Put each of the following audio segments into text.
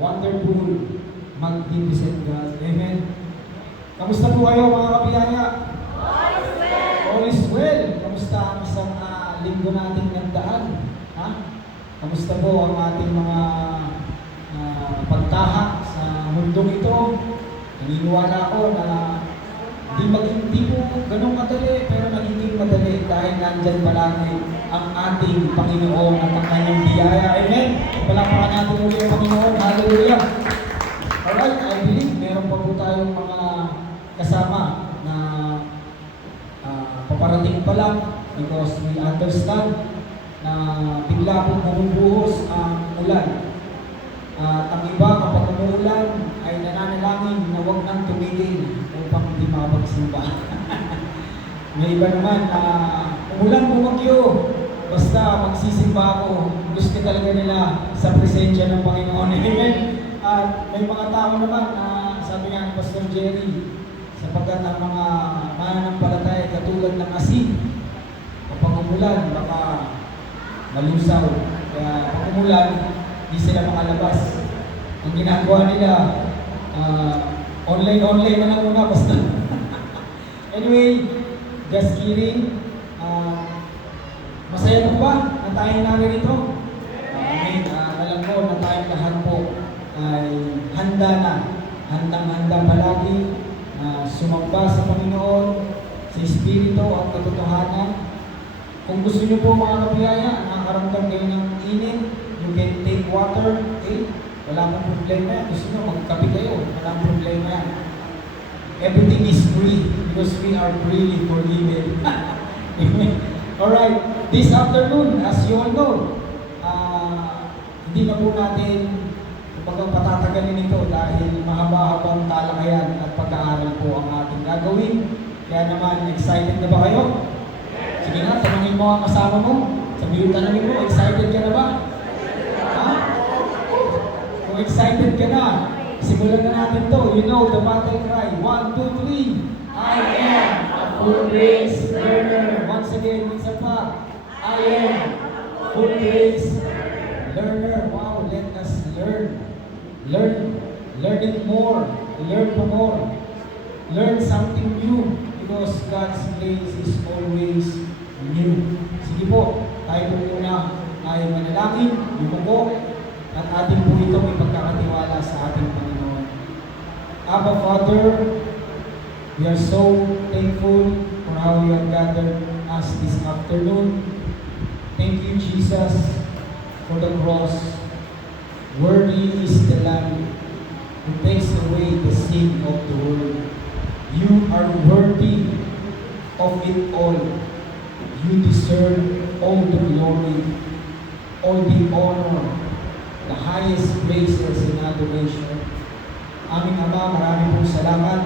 wonderful, magnificent God. Amen. Kamusta po kayo mga kabiyaya? All is well. Kamusta ang isang linggo nating nagdaan? Ha? Kamusta po ang ating mga pagtahak sa mundong ito? Naniniwala ko na hindi po ganun madali, pero nagiging madali dahil nandyan palagi ang ating Panginoon at ang kanyang biyaya. Amen? Palakpakan natin ulit ang Panginoon. Hallelujah! Alright, I believe meron pa po tayong mga kasama na paparating pa lang because we understand na bigla po bumubuhos ang ulan. At ang iba kapag umuulan ay nananalangin na huwag nang tumigil upang hindi mapagsimba. May iba naman na umulan bumagyo, basta magsisimba ako. Gusto talaga nila sa presensya ng Panginoon. Amen. At may mga tao naman na sabi nga ni Pastor Jerry, sapagkat ang mga mananampalataya katulad ng asin, kapag umulan, baka malusaw. Kaya kapag umulan, hindi sila makalabas. Ang ginagawa nila, online na lang muna basta. Anyway, just kidding. Masaya po ba na tayo narito? Amen. Alam ko na tayong lahat po ay handa na. Handang-handa palagi sumamba sa Panginoon, sa Espiritu at katotohanan. Kung gusto niyo po mga kabiyaya, nakakaramdam kayo ng init, you can take water, okay? Wala pong problema yan. Gusto nyo, magkape kayo. Wala pong problema yan. Everything is free because we are freely forgiven. Alright, this afternoon, as you all know, hindi na po natin patatagalin ito dahil mahaba-habang talakayan at pag-aaral po ang ating gagawin. Kaya naman, excited na ba kayo? Sige nga, tanongin mo ang kasama mo. Sabihin tanongin mo, excited ka na ba? Ha? Kung excited ka na, simulan na natin to. You know the battle cry. 1, 2, 3. I am a full grace learner. Once again, minsan pa. I am a full grace learner. Wow, let us learn. Learning more. Learn more. Learn something new because God's grace is always new. Sige po, tayo po muna ay manalangin, yumuko, at ating po ito may pagkakatiwala sa ating Panginoon. Abba Father, we are so thankful for how you have gathered us this afternoon. Thank you, Jesus, for the cross. Worthy is the Lamb who takes away the sin of the world. You are worthy of it all. You deserve all the glory, all the honor, the highest praises and adoration. Aming Ama, marami pong salamat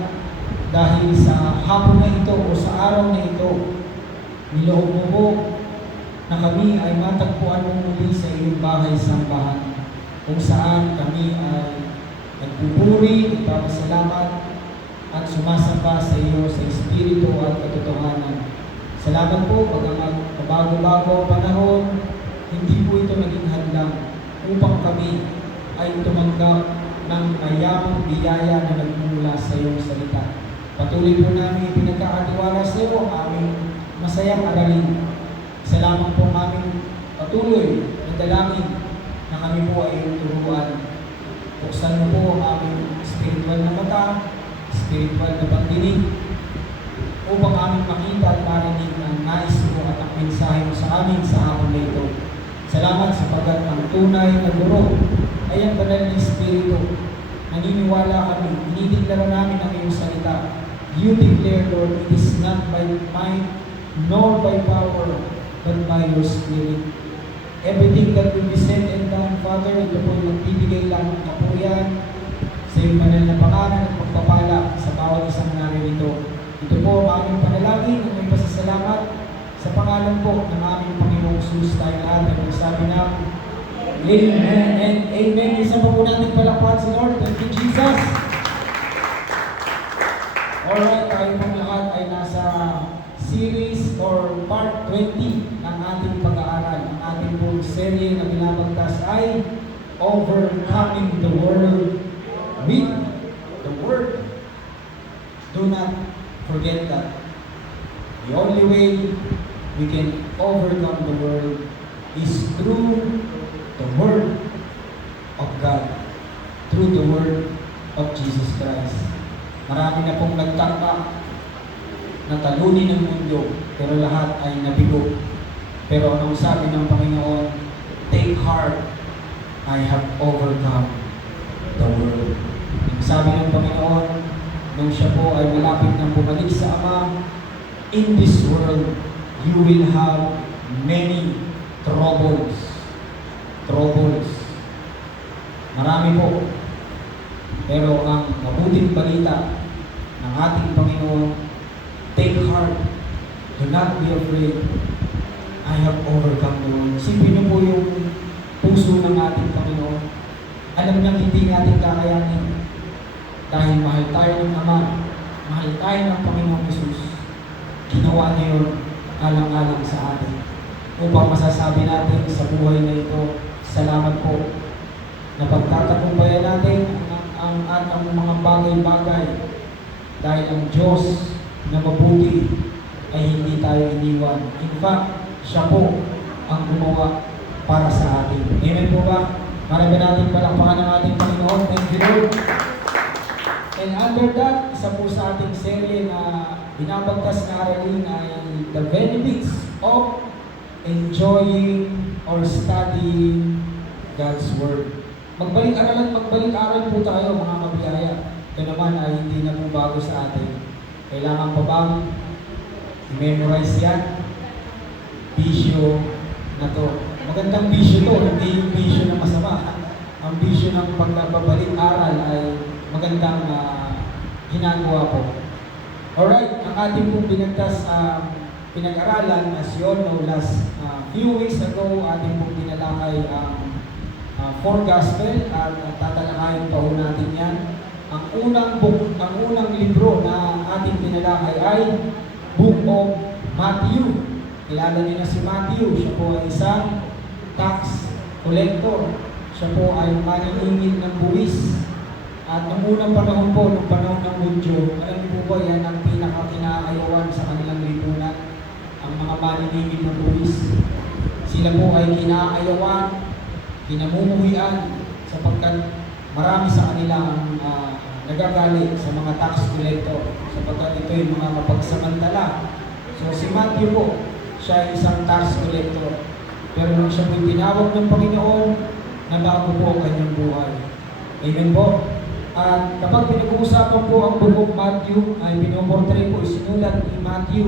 dahil sa hapon na ito o sa araw na ito, niloob mo po na kami ay matagpuan mo muli sa iyong bahay-sambahan kung saan kami ay nagpupuri, nagpapasalamat at sumasamba sa iyo sa Espiritu at katotohanan. Salamat po, pagbago-bago panahon, hindi po ito naging hadlang upang kami ay tumanggap ng mayamang biyaya na nagmumula sa iyong salita. Patuloy po namin pinagkakatiwala sa iyo ang aming masayang aralin. Salamat po aming patuloy na dalangin na kami po ay iyong turuan. Buksan mo po ang aming spiritual na mata, spiritual na pagdinig, upang aming makita at marinig ang nais mo at ang mensahe mo sa amin sa hapon na ito. Salamat sapagkat ang tunay na guro ay ang banal na Espiritu. Naniniwala kami, dinideklara namin ang iyong salita. You declare, Lord, it is not by might nor by power, but by your Spirit. Everything that will be said and done, Father, ito po yung magbibigay lang ng kapurihan sa iyong banal na pangalan at pagpapala sa bawat isang naririto. Ito po ang aming panalangin at may pasasalamat sa pangalan po ng aming Panginoong Jesus tayo lahat ay magsabi na Amen and Amen. Isa pa po natin palakpan si Lord. Thank you, Jesus. Alright, tayo pong lahat ay nasa series or part 20 ng ating pag-aaral. Ang ating pong serye na binabagtas ay overcoming the world with the Word. Do not forget that. The only way we can overcome the world is through the Word of God, through the Word of Jesus Christ. Marami na pong nagtaka na talunin ng mundo, pero lahat ay nabigo. Pero anong sabi ng Panginoon? Take heart, I have overcome the world. Ang sabi ng Panginoon, nung siya po ay malapit nang bumalik sa Ama, in this world, you will have many troubles. Troubles. Marami po. Pero ang mabuting balita ng ating Panginoon, take heart, do not be afraid, I have overcome the world. Sipin niyo po yung puso ng ating Panginoon. Alam niya hindi natin kakayanin. Dahil mahal tayo ng Ama, mahal tayo ng Panginoong Jesus. Ginawa niya yun alang-alang sa atin. Upang masasabi natin sa buhay na ito, salamat po. Napagtatagumpayan natin ang mga bagay-bagay dahil ang Diyos na mabuti ay hindi tayo iniwan. In fact, siya po ang gumawa para sa atin. Amen po ba? Marami natin palakpakan ng ating Panginoon. Thank you, Lord. And under that, isa po sa ating serye na binabagtas na aralin ay the benefits of enjoying or studying God's Word. Magbalik-aral po tayo mga kabiyaya. Ito naman ay hindi na po bago sa atin. Kailangan pa bang i-memorize yan? Bisyo na to. Magandang bisyo to, hindi yung bisyo na masama. Ang bisyo ng pagbabalik-aral ay magandang ginagawa po. Alright, ang ating pong pinag-aralan, as you all know, last few weeks ago, ating pong tinalakay ang 4 Gospel at tatalakayin pa po natin yan. Ang unang libro na ating tinalakay ay Book of Matthew. Kilala niyo na si Matthew, siya po ay isang tax collector. Siya po ay maniningil ng buwis. At noong unang panahon po, noong panahon ng Hudyo, alam niyo po ba yan ang pinaka-kinaayawan sa kanilang lipunan? Ang mga maniningil ng buwis. Sila po ay kinaayawan, kinamumuhian, sapagkat marami sa kanila ang nagagalit sa mga tax collector, sapagkat ito yung mga mapagsamantala. So si Matthew po, siya ay isang tax collector. Pero nung siya po'y tinawag ng Panginoon, nabago po ang kanyang buhay. Amen po. At kapag pinag-uusapan po ang Book of Matthew, ay pinoportray po, isinulat ni Matthew,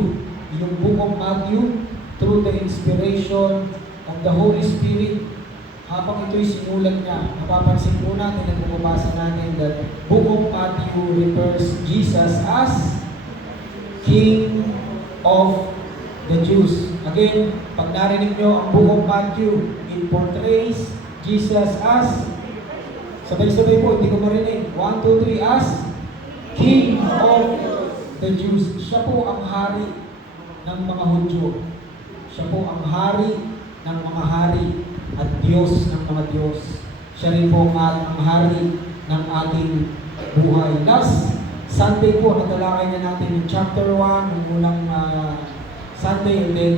yung Book of Matthew, through the inspiration of the Holy Spirit. Habang ito'y sinulat niya, napapansin po natin at bumabasa natin that Book of Matthew refers Jesus as King of the Jews. Again, pag narinig nyo ang Book of Matthew, it portrays Jesus as, sabay-sabay po, hindi ko marinig, 1, 2, 3, as King of the Jews. Siya po ang hari ng mga Hudyo. Siya po ang hari ng mga hari at Diyos ng mga Diyos. Siya rin po ang hari ng ating buhay. Last Sunday po, natalakay na natin yung chapter 1, yung unang Sunday, and then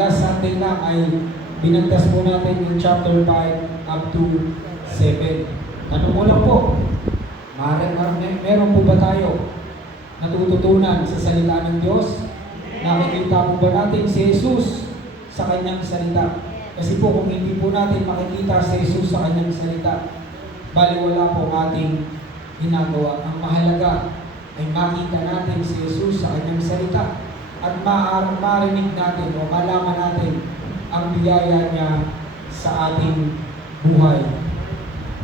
last Sunday lang ay binagtas po natin yung chapter 5 up to 7. Ano mo lang po, meron po ba tayo natututunan sa salita ng Diyos? Nakikita po ba natin si Jesus sa kanyang salita? Kasi po kung hindi po natin makikita si Jesus sa kanyang salita, baliwala po ating ginagawa. Ang mahalaga ay makita natin si Jesus sa kanyang salita at marinig natin o malaman natin ang biyaya niya sa ating buhay.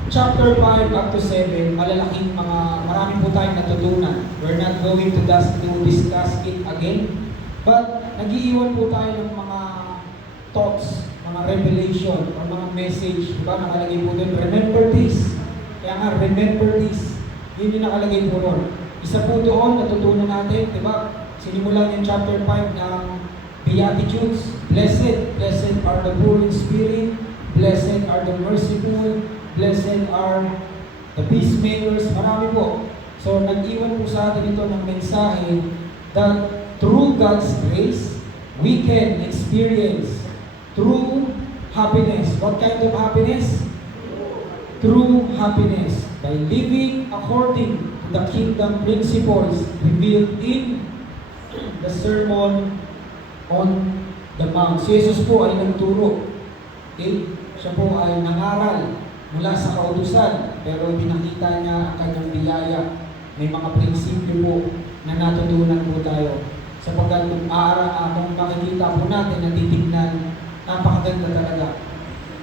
Chapter 5 up to 7, marami po tayong natutunan. We're not going to discuss it again, but nag-iiwan po tayo ng mga thoughts, mga revelation, o mga message. Diba? Nakalagay po doon, remember this. Kaya nga, remember this. Yun yung nakalagay po doon. Isa po doon, natutunan natin, diba? Sinimulan yung chapter 5 ng Beatitudes. Blessed are the poor in spirit. Blessed are the merciful. Blessed are the peacemakers. Marami po. So, nag-iwan po sa atin ito ng mensahe that through God's grace, we can experience true happiness. What kind of happiness? True happiness by living according to the kingdom principles revealed in the Sermon on the Mount. Si Jesus po ay nagturo. Okay? Siya po ay nangaral mula sa kautusan, pero pinakita niya ang kanyang biyaya. May mga prinsipyo po na natutunan po tayo. Sapagkat kung makikita po natin na titignan, napakaganda talaga.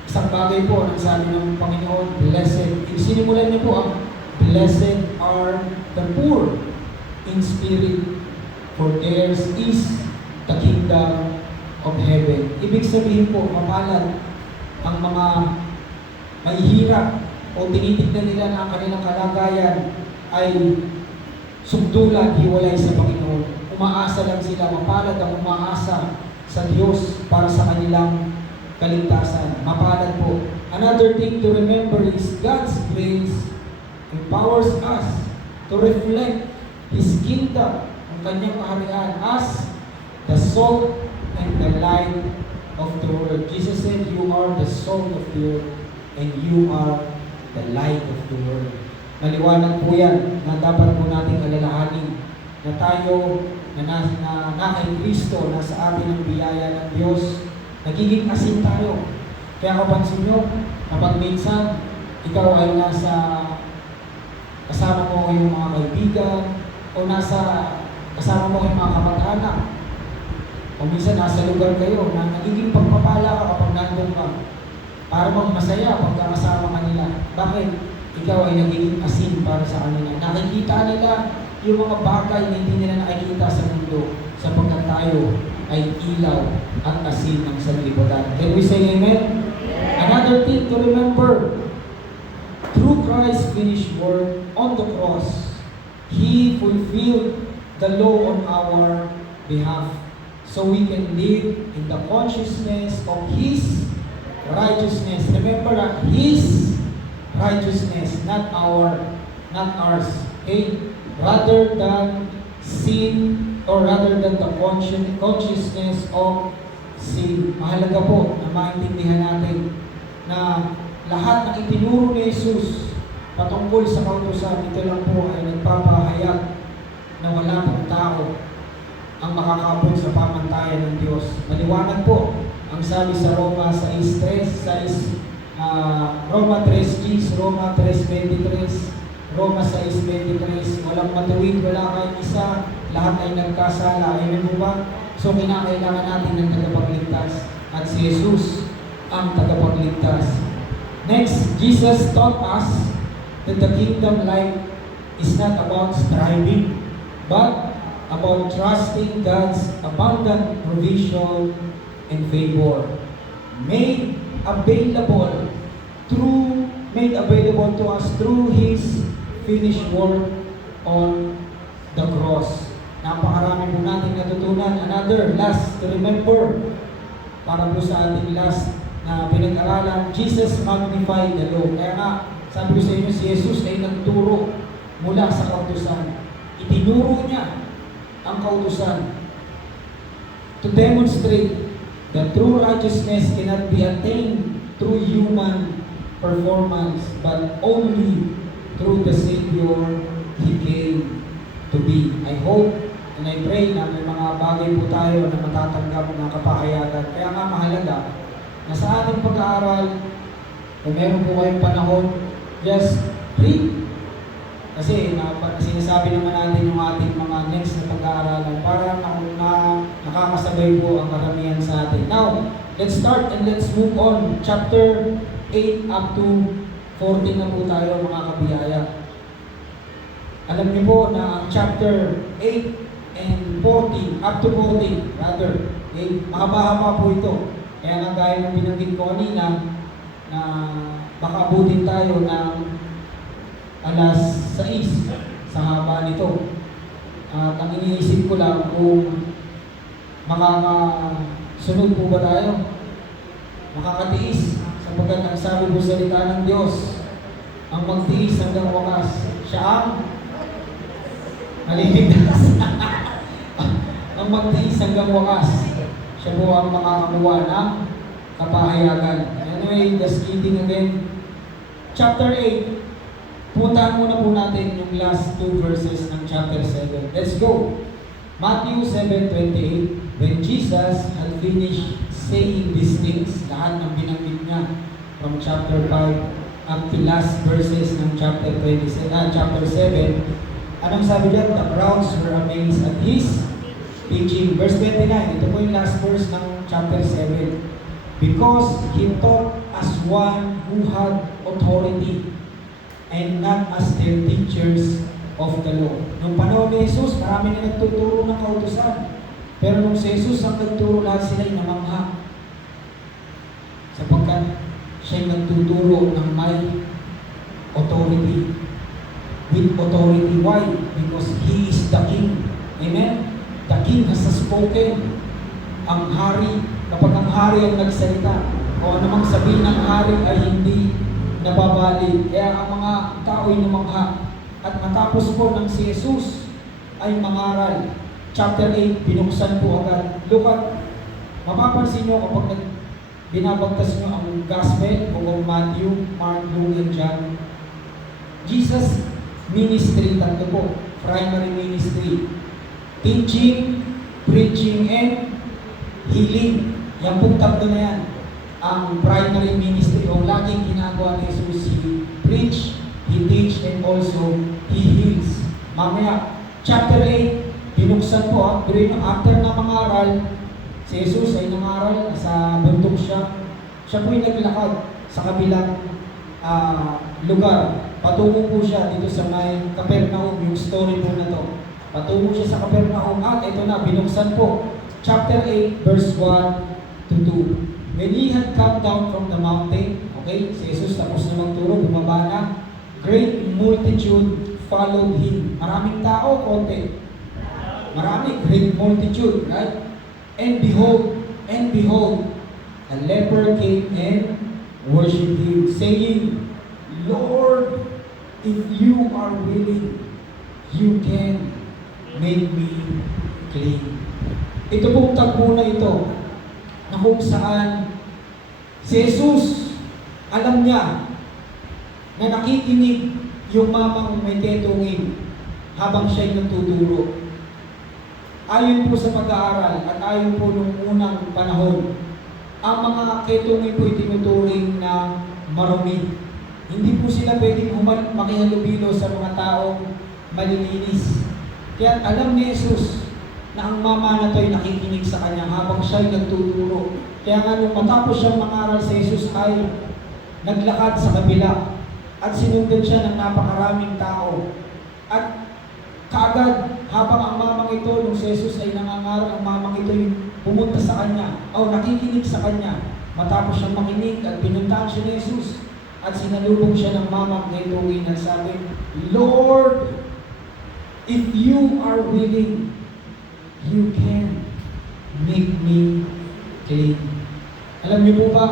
Isang bagay po, ang sabi ng Panginoon, blessed. Sinimulan niyo po ang blessed are the poor in spirit, for theirs is the kingdom of heaven. Ibig sabihin po, mapalad ang mga mahihirap o tinitignan nila na ang kanilang kalagayan ay sugdulan, hiwalay sa Panginoon. Umaasa lang sila, mapalad ang umaasa sa Diyos para sa kanilang kaligtasan. Mapalad po. Another thing to remember is God's grace empowers us to reflect His kingdom, ang kanyang kaharian as the salt and the light of the world. Jesus said, you are the salt of the earth and you are the light of the world. Maliwanag po yan na dapat po nating alalahanin na tayo na kay Kristo, nasa atin ang biyaya ng Diyos, nagiging asin tayo. Kaya kapansin nyo, kapag minsan, ikaw ay kasama mo yung mga kaibigan, o kasama mo yung mga kamag-anak, o minsan nasa lugar kayo, na nagiging pagpapala ka kapag nandun ka, para masaya pagkakasama kanila. Bakit? Ikaw ay nagiging asin para sa kanila. Nakikita nila yung mga bagay na hindi nila nakikita sa mundo, sapagkat tayo ay ilaw at asin ng sanlibutan. Can we say amen? Yeah. Another thing to remember, through Christ's finished work on the cross, He fulfilled the law on our behalf, so we can live in the consciousness of His righteousness. Remember that His righteousness, not ours. Okay? Rather than sin, or rather than the consciousness of sin. Mahalaga po na maintindihan natin na lahat ng itinuro ni Jesus patungkol sa kautusan, ito lang po ay nagpapahayag na wala pong tao ang makakabot sa pamantayan ng Diyos. Maliwanag po ang sabi sa Roma 6:3, Roma 3:10, Roma 3:23, Roma 6:23, walang matuwid, wala kayong isa, lahat ay nagkasala. Amen po ba? So, kinakailangan natin ng tagapagligtas. At si Jesus ang tagapagligtas. Next, Jesus taught us that the kingdom life is not about striving, but about trusting God's abundant provision and favor. Made available to us through His finished work on the cross. Napakarami po natin natutunan. Another last to remember, para po sa ating last na pinag-aralan, Jesus magnified the law. Kaya nga, sabi ko sa inyo, si Jesus ay nagturo mula sa kautusan. Itinuro niya ang kautusan to demonstrate that true righteousness cannot be attained through human performance, but only through the Savior He came to be. I hope and I pray na may mga bagay po tayo na matatanggap na kapahayagan. Kaya nga mahalaga na sa ating pag-aaral, kung meron po kayong panahon, just read. Kasi sinasabi naman natin yung ating mga next na pag-aaralan para nakakasabay po ang karamihan sa atin. Now, let's start and let's move on. Chapter 8 up to 14 na po tayo, mga kabiyaya. Alam niyo po na ang chapter 8 and 14, up to 14 rather, okay, mahaba-haba po ito. Kaya nga gaya ng binanggit ko kanina, na baka abutin tayo ng alas 6 sa haba nito. At ang iniisip ko lang kung makakasunod po ba tayo, makakatiis, sapagkat ang sabi po salita ng Diyos, ang magtiis hanggang wakas. Siya ang maliligtas. Ang magtiis hanggang wakas. Siya po ang makakakuha ng kapahayagan. Anyway, just kidding again. Chapter 8. Puntahan muna po natin yung last 2 verses ng chapter 7. Let's go. Matthew 7:28. When Jesus had finished saying these things, lahat ng binanggit niya from chapter 5 up to last verses ng chapter 7, anong sabi diyan? The crowds were amazed at his teaching. Verse 29, ito po yung last verse ng chapter 7. Because he taught as one who had authority and not as their teachers of the law. Nung panahon ni Jesus, marami na nagtuturo ng kautusan. Pero nung si Jesus ang nagturo, lahat sila ay namangha. Sapagkat siya'y nagtuturo ng may authority. With authority. Why? Because He is the King. Amen? The King has spoken. Ang hari, kapag ang hari ang nagsalita, o anumang sabihin ng hari ay hindi nababali. Kaya ang mga tao ay namangha. At matapos po ng si Jesus ay mangaral. Chapter 8, binuksan po agad. Look at, mapapansin nyo kapag binabagtas nyo ang Gospel o Matthew, Mark, Luke, and John. Jesus ministry, tatlo po. Primary ministry. Teaching, preaching, and healing. Yan pong tatlo na yan. Ang primary ministry o laging ginagawa ni Jesus, He preach, He teach, and also He heals. Mamaya, chapter 8, binuksan po, after na mangaral, si Jesus ay nangaral, sa bundok siya. Siya po ay naglakad sa kabilang lugar. Patungo po siya dito sa may Capernaum, yung story po na to. Patungo siya sa Capernaum at ito na, binuksan po. Chapter 8, verse 1 to 2. When he had come down from the mountain, okay, si Jesus tapos na magturo, bumaba na. Great multitude followed him. Maraming tao, konti. Marami, great multitude, right? And behold, a leper came and worshipped him, saying, Lord, if you are willing, you can make me clean. Ito pong tagpo na ito, na kung saan si Jesus, alam niya na nakikinig yung mamang may tetungin habang siya'y nagtuturo. Ayon po sa pag-aaral at ayon po nung unang panahon, ang mga ketungin po itinuturing na marumi. Hindi po sila pwedeng makihalubilo sa mga taong malilinis. Kaya alam ni Jesus na ang mama na to'y nakikinig sa kanya habang siya'y nagtuturo. Kaya nga nung matapos siyang mangaral sa Jesus ay naglakad sa kabila at sinundan siya ng napakaraming tao. At kaagad, habang ang mamang ito, nung si Jesus ay nangangaral, ang mamang ito yung pumunta sa kanya, o nakikinig sa kanya. Matapos siyang makinig at pinuntahan siya ni Jesus at sinalubong siya ng mamang ketungin at sabi, Lord, if you are willing, you can make me clean. Alam niyo po ba,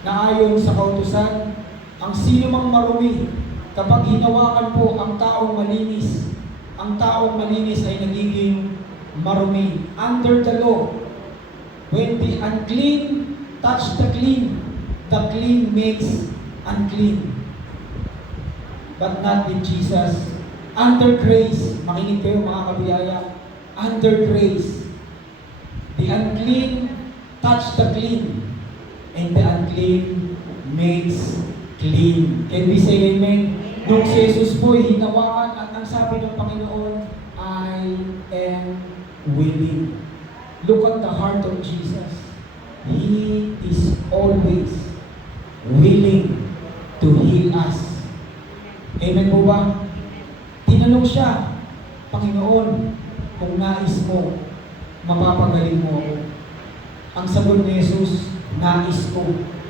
na ayon sa kautusan, ang sino mang marumi, kapag hinawakan po ang taong malinis, ang taong malinis ay nagiging marumi. Under the law, when the unclean touch the clean makes unclean. But not with Jesus. Under grace, makinig kayo mga kabiyaya, under grace, the unclean touch the clean, and the unclean makes clean. Can we say amen? Nung si Jesus po hinawakan at ang sabi ng Panginoon, I am willing. Look at the heart of Jesus. He is always willing to heal us. Amen po ba? Tinanong siya, Panginoon, kung nais mo, mapapagaling mo ako. Ang sagot ni Jesus, nais ko.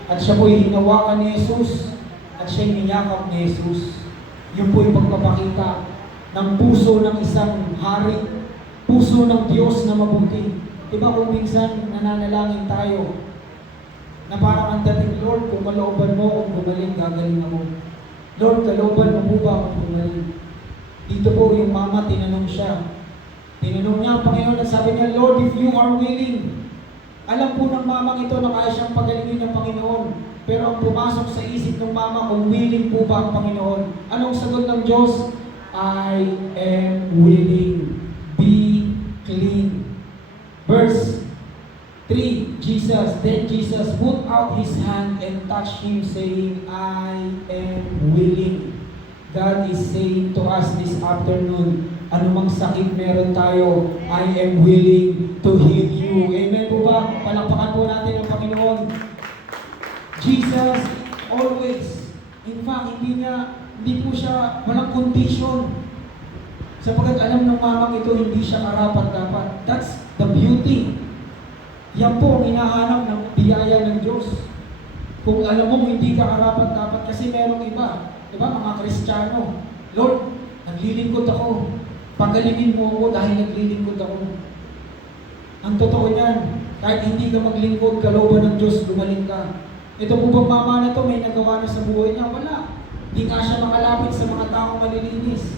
At siya po'y hinawakan ni Jesus at siya'y niyakap ni Jesus. Yun po'y pagpapakita ng puso ng isang hari, puso ng Diyos na mabuti. Diba kung minsan nananalangin tayo na parang ang dating, Lord, kung malooban mo, kung gumaling, gagaling ako. Lord, kalooban mo po ba akong gumaling? Dito po yung mama, tinanong siya. Tinanong niya ang Panginoon at sabi niya, Lord, if you are willing. Alam po ng mamang ito na kaya siyang pagalingin ng Panginoon. Pero ang pumasok sa isip ng mama, kung willing po ba ang Panginoon? Anong sagot ng Diyos? I am willing. Be clean. Verse 3, Then Jesus put out his hand and touched him, saying, I am willing. God is saying to us this afternoon, anumang sakit meron tayo, I am willing to heal you. Amen po ba? Palakpakan po natin ang Panginoon. Jesus always, in fact, hindi po siya walang condition. Sapagkat alam ng mamang ito, hindi siya karapat-dapat. That's the beauty. Yan po ang hinahanap ng biyaya ng Diyos. Kung alam mo hindi ka karapat-dapat, kasi merong iba, di ba, mga Kristiyano, Lord, naglilingkod ako. Pagalingin mo ako dahil naglilingkod ako. Ang totoo niyan, kahit hindi ka maglingkod, kalooban ng Diyos, gumaling ka. Ito po bang mama na to may nagawa na sa buhay niya? Wala. Hindi nga siya makalapit sa mga taong malilinis.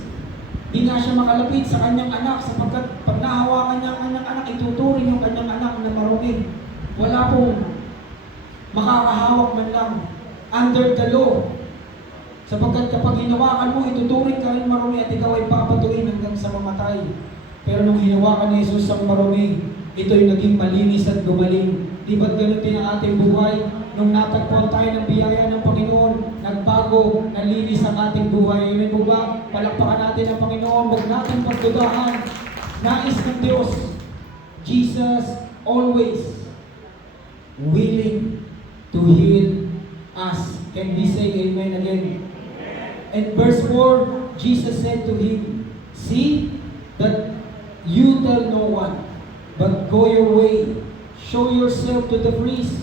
Hindi nga siya makalapit sa kanyang anak sapagkat pag nahawakan niya ang kanyang anak, ituturing yung kanyang anak na marumi. Wala pong makakahawak man lang under the law. Sapagkat kapag hinawakan mo, ituturing ka rin marumi at ikaw ay papatuin hanggang sa mamatay. Pero nung hinawakan ni Jesus ang marumi, ito'y naging malinis at gumaling. Di ba't ganun din ang ating buhay? Nung natagpuan tayo ng biyaya ng Panginoon, nagbago, nalinis ang ating buhay. Amen po ba? Palakpakan natin ang Panginoon. Huwag natin pagdudahan. Nais ng Diyos. Jesus always willing to heal us. Can we say amen again? And verse 4, Jesus said to him, see that you tell no one, but go your way, show yourself to the priest,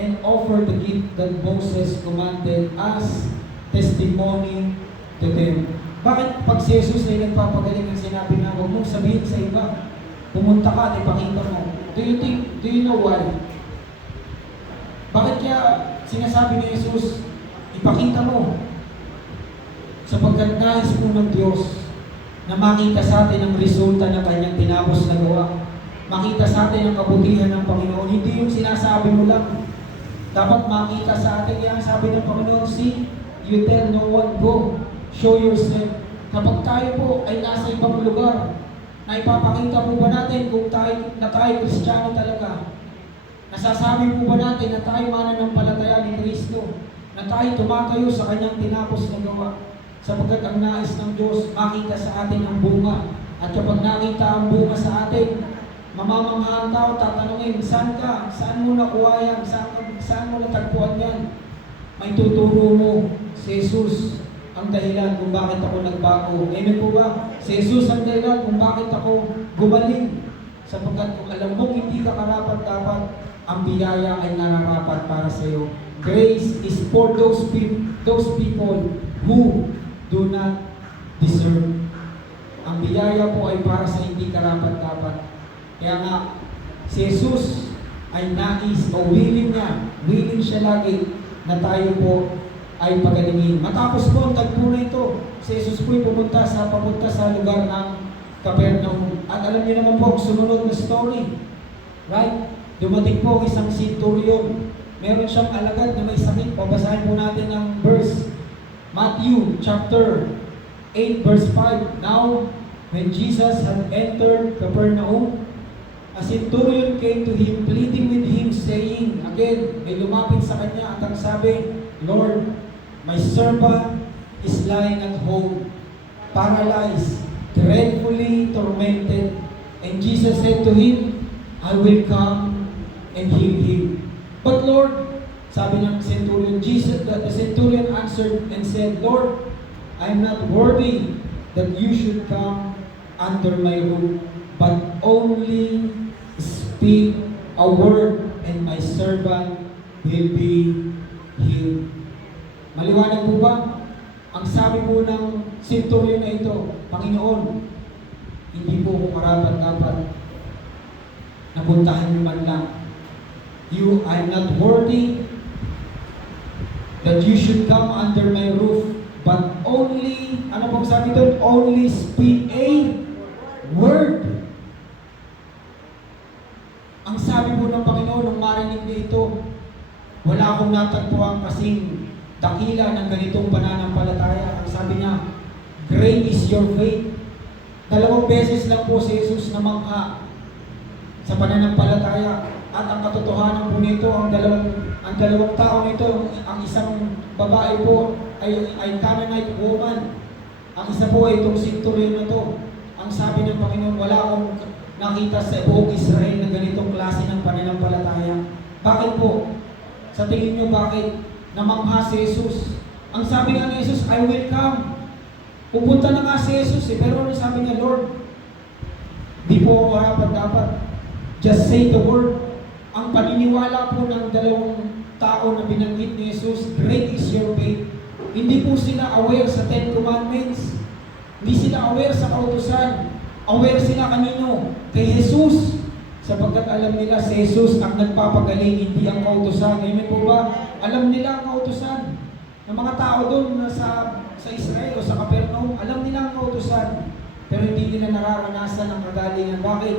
and offer the gift that Moses commanded as testimony to them. Bakit pag si Jesus ay nagpapagaling ang sinabi na huwag mong sabihin sa iba, pumunta ka at ipakita mo? Do you know why? Bakit kaya sinasabi ni Jesus, ipakita mo? Sapagkat nais po ng Diyos na makita sa atin ang resulta ng kanyang tinapos na gawa. Makita sa atin ang kabutihan ng Panginoon. Hindi yung sinasabi mo lang. Dapat makita sa atin yan. Sabi ng Panginoon, see, you tell no one, go, show yourself. Kapag tayo po ay nasa ibang lugar, na ipapakita po ba natin kung tayo Kristiyano talaga? Nasasabi po ba natin na tayo mananampalataya ni Kristo? Na tayo tumatayo sa kanyang tinapos na gawa? Sapagkat ang nais ng Diyos, makita sa atin ang bunga. At kapag nakita ang bunga sa atin, mamamangha ang tao, tatanungin, saan ka? Saan mo nakuha yan? Saan mo natagpuan yan? May tuturo mo, si Jesus ang dahilan kung bakit ako nagbago. Amen po ba? Si Jesus ang dahilan kung bakit ako gumaling. Sapagkat kung alam mong hindi ka karapat-dapat, ang biyaya ay nararapat para sa iyo. Grace is for those people who do not deserve. Ang biyaya po ay para sa hindi karapat-dapat. Kaya nga, si Jesus ay nais o willing siya lagi na tayo po ay pagalingin. Matapos po ang tagpo na ito, si Jesus po ay papunta sa lugar ng Capernaum. At alam niyo naman po ang sumunod na story. Right? Dumating po isang centurion. Meron siyang alagad na may sakit. Babasahin po natin ang verse. Matthew chapter 8 verse 5. Now, when Jesus had entered Capernaum, a centurion came to him, pleading with him, saying, again, may lumapit sa kanya at ang sabi, Lord, my servant is lying at home, paralyzed, dreadfully tormented. And Jesus said to him, I will come and heal him. But Lord, sabi ng centurion, the centurion answered and said, Lord, I am not worthy that you should come under my roof, but only speak a word and my servant will be healed. Maliwanag po ba? Ang sabi po ng centurion na ito, Panginoon, hindi po ko karapat-dapat napuntahan niyo man lang. I'm not worthy that you should come under my roof, only, ano pong sabi doon? Only speak a word. Ang sabi po ng Panginoon nung marinig niyo ito, wala akong natagpuan kasing dakila ng ganitong pananampalataya. Ang sabi niya, great is your faith. 2 beses lang po si Jesus namangha sa pananampalataya. At ang katotohanan po nito, ang dalawang tao nito, ang isang babae po ay Canaanite woman. Ang isa po ay itong centurion na to. Ang sabi ng Panginoon, wala akong nakita sa buong Israel na ganitong klase ng pananampalataya. Bakit po? Sa tingin nyo, bakit namangha si Jesus? Ang sabi nga ni Jesus, I will come. Pupunta na nga si Jesus pero ano sabi niya, Lord, di po ako dapat. Just say the word. Ang paniniwala po ng dalawang tao na binanggit ni Jesus, great is your faith. Hindi po sila aware sa 10 Commandments. Hindi sila aware sa kautusan. Aware sila kanino? Kay Jesus. Sapagkat alam nila si Jesus ang nagpapagaling, hindi ang kautusan. Amen po ba? Alam nila ang kautusan. Ng mga tao doon sa Israel o sa Capernaum, alam nila ang kautusan. Pero hindi nila nararanasan ang kagalingan. Bakit?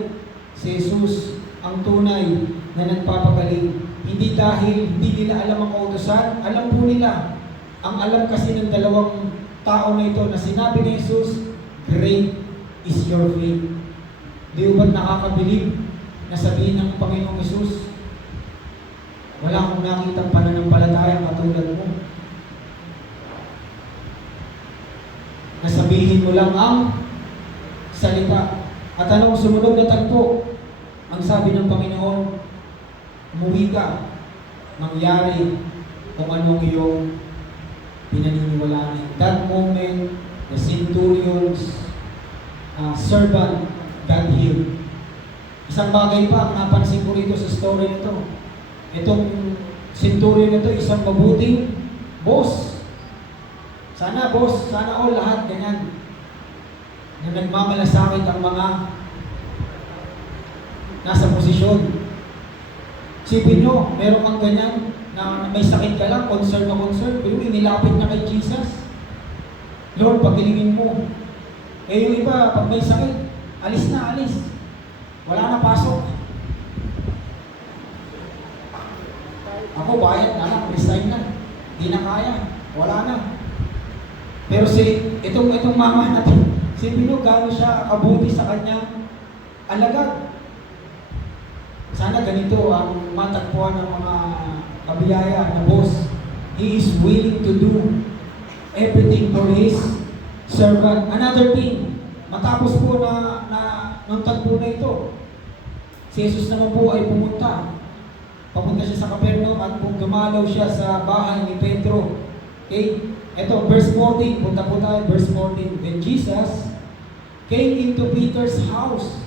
Si Jesus ang tunay na nagpapagaling. Hindi dahil hindi nila alam ang kautusan, alam po nila. Ang alam kasi ng dalawang tao na ito na sinabi ni Jesus, great is your faith. Di ba nakakabilib na sabihin ng Panginoong Jesus, wala akong nakitang pananampalataya katulad mo. Nasabihin mo lang ang salita. At anong sumunod na tagpo? Ang sabi ng Panginoon, umuwi ka, mangyari kung anong iyong pinaniniwalaan. That moment, the centurion's servant got healed. Isang bagay pa ang napansin ko rito sa story nito. Itong centurion nito, isang mabuting boss. Sana boss, sana all lahat ganyan. Na nagmamalasakit ang mga nasa posisyon. Sipin nyo, meron kang ganyan na may sakit ka lang, concern na concern, pero inilapit na kay Jesus. Lord, pagilingin mo. Eh yung iba, pag may sakit, alis na, alis. Wala na pasok. Ako, bayad na lang, resign na. Hindi na kaya, wala na. Pero itong mama natin, sipin nyo, gano'n siya kabuti sa kanyang alagad. Sana ganito ang matagpuan ng mga kabiyaya na boss. He is willing to do everything for his servant. Another thing, matapos po ng tagpo na ito, si Jesus naman po ay pumunta. Papunta siya sa Capernaum at dumalaw siya sa bahay ni Pedro. Okay? Ito, verse 14. Punta po tayo, verse 14. When Jesus came into Peter's house,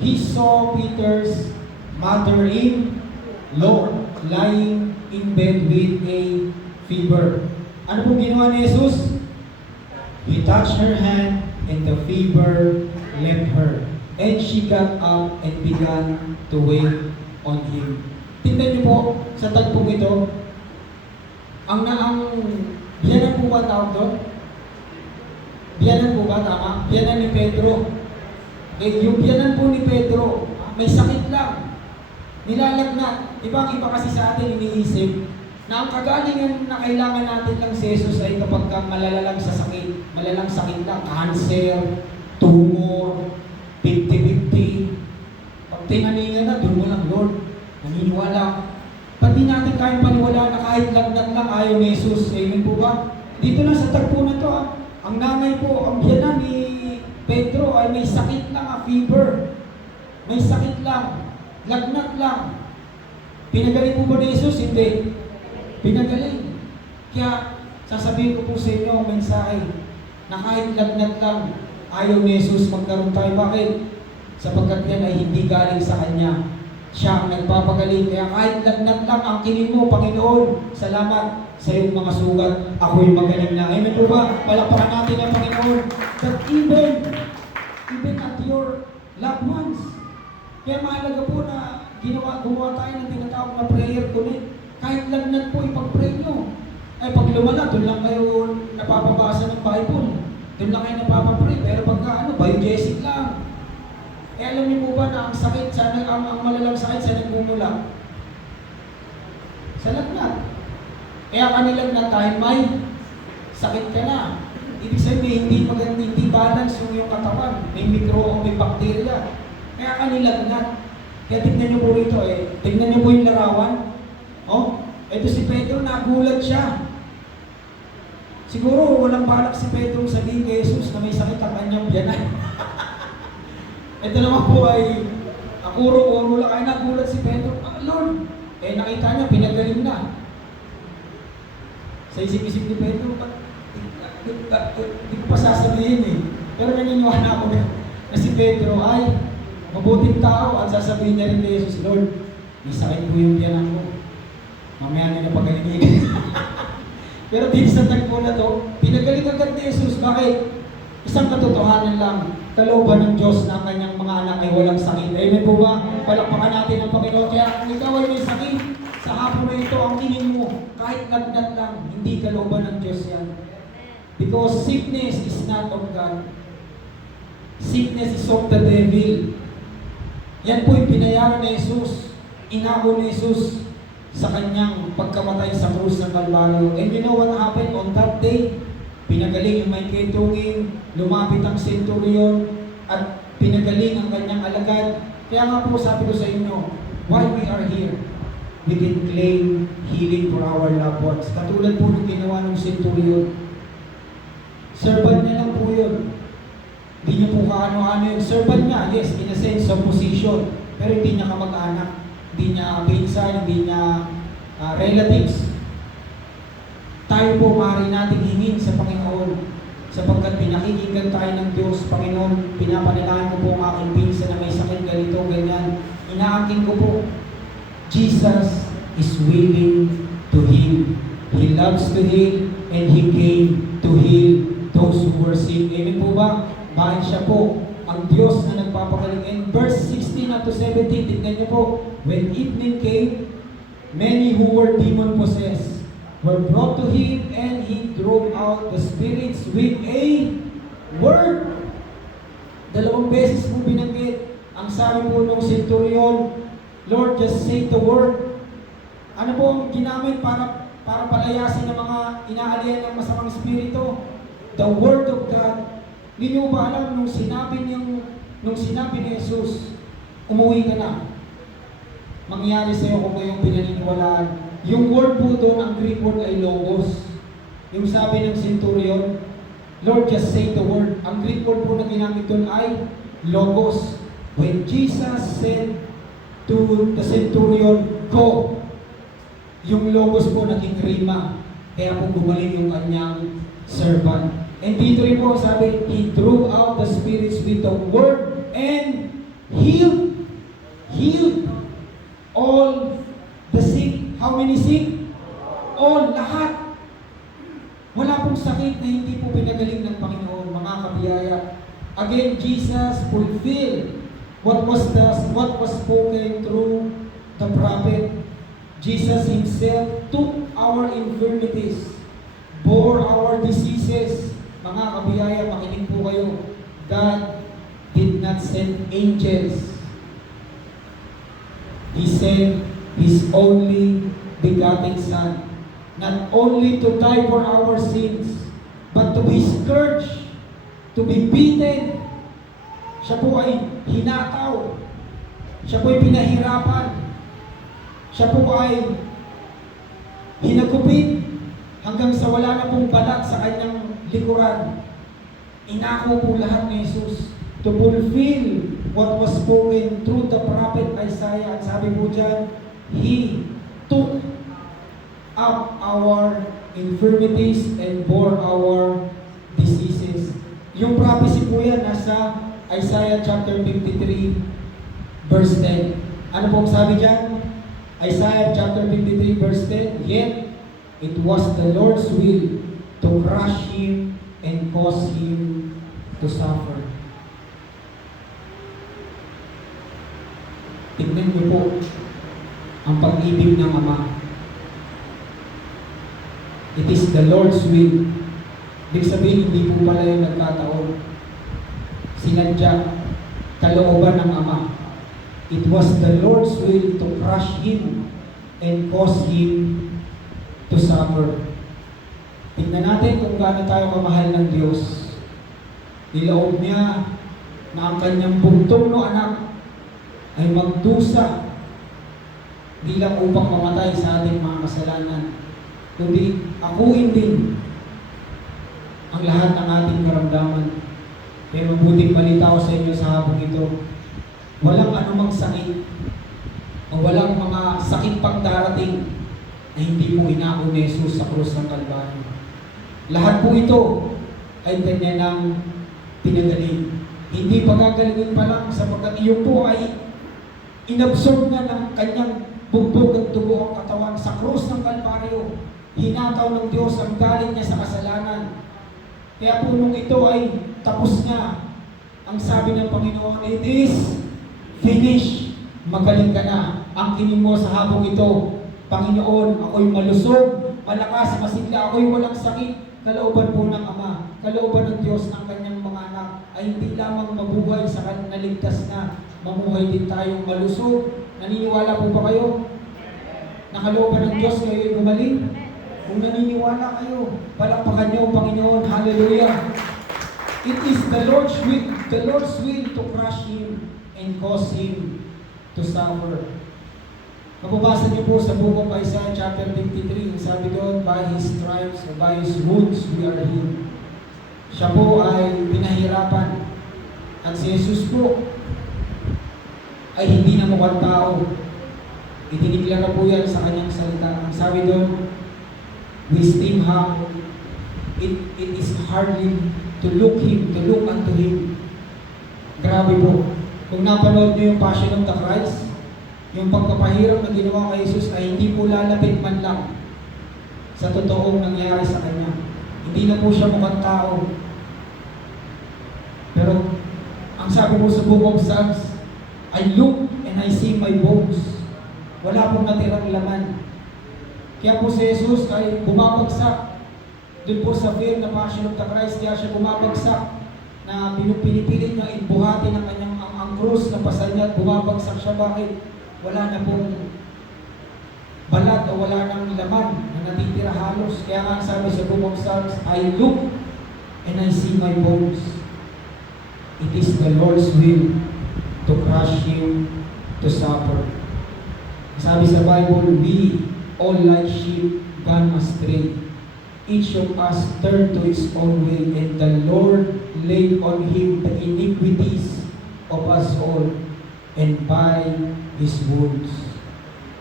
he saw Peter's mother-in-law lying in bed with a fever. Ano pong ginawa ni Jesus? He touched her hand and the fever left her. And she got up and began to wait on him. Tingnan niyo po sa tagpong ito, ang biyanan po ba tawag doon? Biyanan po ba tama? Biyanan ni Pedro. Yung biyanan po ni Pedro, may sakit lang. Nilalagnat. Ibang iba kasi sa atin iniisip na ang kagalingan na kailangan natin lang si Jesus ay kapag malalalang sa sakit. Malalang sakit lang. Cancer, tumor, 50-50. Pag tinganingan na, doon mo lang, Lord, naniniwala. Ba't di natin kayang paniwala na kahit lagnat lang ayaw ni Jesus? Amen po ba? Dito lang sa tagpo na to, ang nanay po, ang biyanan ni Pedro ay may sakit lang, fever. May sakit lang. Lagnat lang. Pinagaling po ba ni Jesus? Hindi. Pinagaling. Kaya, sasabihin ko po sa inyo ang mensahe na kahit lagnat lang, ayaw ni Jesus magkaroon tayo. Bakit? Sapagkat yan ay hindi galing sa Kanya. Siya ang nagpapagaling. Kaya kahit lagnat lang ang kinig mo, Panginoon, salamat sa iyong mga sugat. Ako'y magaling na. Amen po ba? Palakpakan natin ang Panginoon. That even at your loved ones, kaya mahalaga po na gumawa tayo ng tinatawag na prayer connect. Kahit lagnat po, ipag-pray nyo. Ay pag lumala, doon lang kayo nagpapabasa ng Bible. Doon lang kayo napapapray. Pero pagka biogesic lang. Alam niyo po ba na ang sakit, ang malalang sakit sa nagmumula? Sa lagnat. Kaya kanilang na dahil may sakit ka na. Ibig sabihin, hindi maganda, hindi balance yung iyong katawan. May mikro o may bakterya. Kaya kanilagnat. Kaya tignan niyo po rito tignan niyo po yung larawan. Ito si Pedro, nagulat siya. Siguro walang balak si Pedro sabihin kay Jesus na may sakit ang kanyang biyanan. Ito naman po ay akuro-uro lang. Ay nagulat si Pedro, Lord, nakita niya, pinagaling na. Sa isip-isip ni Pedro, hindi ko pa sasabihin Pero naniniwala ako na si Pedro ay mabuting tao at sasabihin niya rin kay Jesus, Lord, may sakit po yung biyanan ko. Mamaya niya na pagalingin. Pero dito sa tagpo na to, pinagaling agad ni Jesus. Bakit? Isang katotohanan lang, kalooban ng Diyos na ang kanyang mga anak ay walang sakit. Amen po ba? Palakpakan natin ang Panginoon. Kaya kung ikaw ay may sakit, sa hapon na ito, ang tingin mo, kahit lagnat lang, hindi kalooban ng Diyos yan. Because sickness is not of God. Sickness is of the devil. Yan po yung binayaran ni Jesus. Inako ni Jesus sa kanyang pagkamatay sa krus ng Kalbaryo. And you know what happened on that day? Pinagaling yung may ketungin, lumapit ang centurion, at pinagaling ang kanyang alagad. Kaya nga po sabi ko sa inyo, why we are here? We can claim healing for our loved ones. Katulad po ng ginawa ng centurion. Servant niya lang po yun. Hindi niya po kaano-ano yun. Servant niya, yes, in a sense of position. Pero hindi niya kamag-anak. Hindi niya pinsan, hindi niya relatives. Tayo po maaari nating hingin sa Panginoon sapagkat pinakikinggan tayo ng Diyos. Panginoon, pinapanilahan ko po ang aking pinsan na may sakit ganito, ganyan. Inaangkin ko po, Jesus is willing to heal. He loves to heal and He came to heal those who were sick. Amen po ba? Bakit siya po ang Diyos na nagpapagaling? And verse 16 up to 17, tignan niyo po, when evening came, many who were demon-possessed were brought to Him, and He drove out the spirits with a word. Dalawang beses po binanggit. Ang sabi po ng centurion, Lord, just say the word. Ano po ang ginamit para palayasin ng mga inaalihan ng masamang spirito? The word of God. Hindi nyo ba alam, nung sinabi ni Jesus, umuwi ka na, mangyayari sa'yo kung iyong pinaniniwalaan. Yung word po doon, ang Greek word ay logos. Yung sabi ng centurion, Lord, just say the word. Ang Greek word po na ginamit doon ay logos. When Jesus said to the centurion, go, yung logos po naging rima. Kaya po gumaling yung kanyang servant. And dito rin po sabi, He drove out the spirits with the word and healed all the sick. How many sick? All, lahat. Wala pong sakit na hindi po pinagaling ng Panginoon, mga kabiyaya. Again, Jesus fulfilled what was spoken through the prophet. Jesus Himself took our infirmities, bore our diseases. Mga kabiyaya, makinig po kayo. God did not send angels. He sent His only begotten Son, not only to die for our sins, but to be scourged, to be beaten. Siya po ay hinataw. Siya po ay pinahirapan. Siya po ay hinagupit hanggang sa wala na pong balat sa kanyang likuran. Inako po lahat ni Jesus to fulfill what was spoken through the prophet Isaiah. At sabi po dyan, He took up our infirmities and bore our diseases. Yung prophecy po yan nasa Isaiah chapter 53 verse 10. Ano pong sabi dyan? Isaiah chapter 53 verse 10, yet it was the Lord's will to crush Him and cause Him to suffer. Tingnan niyo po ang pag-ibig ng Ama. It is the Lord's will Ibig sabihin, hindi po pala yung nagkataon. Sinadya, kalooban ng Ama. It was the Lord's will to crush him and cause him to suffer. Tingnan natin kung gaano tayo kamahal ng Diyos. Niloob niya na ang kanyang bugtong no anak ay magdusa di lang upang mamatay sa ating mga kasalanan, kundi akuin din ang lahat ng ating karamdaman. Kaya mabuting balita ko sa inyo sa hapong ito, walang anumang sakit o walang mga sakit pang darating na hindi mo inako ni Jesus sa krus ng Kalbaryo. Lahat po ito ay kanya nang pinagaling. Hindi pagagalingin pa lang sapagkat iyo po ay inabsorb na ng kanyang bugbog at dugo ang katawan sa krus ng Kalbaryo. Hinataw ng Diyos ang galit niya sa kasalanan. Kaya po nung ito ay tapos na, ang sabi ng Panginoon, it is finished. Magaling ka na. Ang kinig mo sa hapong ito, Panginoon, ako'y malusog, malakas, masigla, ako'y walang sakit. Kalooban po ng Ama, kalooban ng Diyos ng kanyang mga anak ay hindi lamang mabuhay sa kanyang naligtas na, mamuhay din tayong malusog. Naniniwala po ba kayo? Nakalooban ng Diyos kayo ay gumaling? Kung naniniwala kayo, palakpakan niyo, Panginoon, hallelujah. It is the Lord's will to crush him and cause him to suffer. Mababasa niyo po sa Book of Isaiah chapter 53, sabi doon, by His stripes or by His wounds we are healed. Siya po ay pinahirapan. At si Jesus po ay hindi na mukhang tao. Itinigla po yan sa kanyang salita. Ang sabi doon, we esteem how it is hardly to look unto Him. Grabe po. Kung napanood niyo yung Passion of the Christ, yung pagpapahirap na ginawa kay Jesus ay hindi po lalapit man lang sa totoong nangyari sa Kanya. Hindi na po siya mukhang tao. Pero, ang sabi po sa Book of Psalms, I look and I see my bones. Wala pong natirang laman. Kaya po si Jesus ay bumabagsak. Doon po sa film na Passion of the Christ, kaya siya bumabagsak na pinipilit niya ibuhati ng kanyang ang krus na pasal niya at bumabagsak siya. Bakit? Wala na pong balat o wala nang laman na natitira halos. Kaya nga sabi sa Book of Psalms, I look and I see my bones. It is the Lord's will to crush him to suffer. Sabi sa Bible, we all like sheep gone astray. Each of us turned to his own way, and the Lord laid on him the iniquities of us all, and by his wounds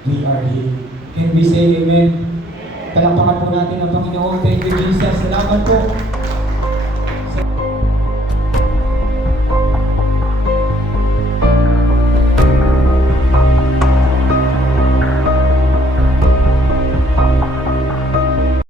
we are healed. Can we say amen? Palakpakan po natin ang Panginoon. Thank you, Jesus. Salamat po.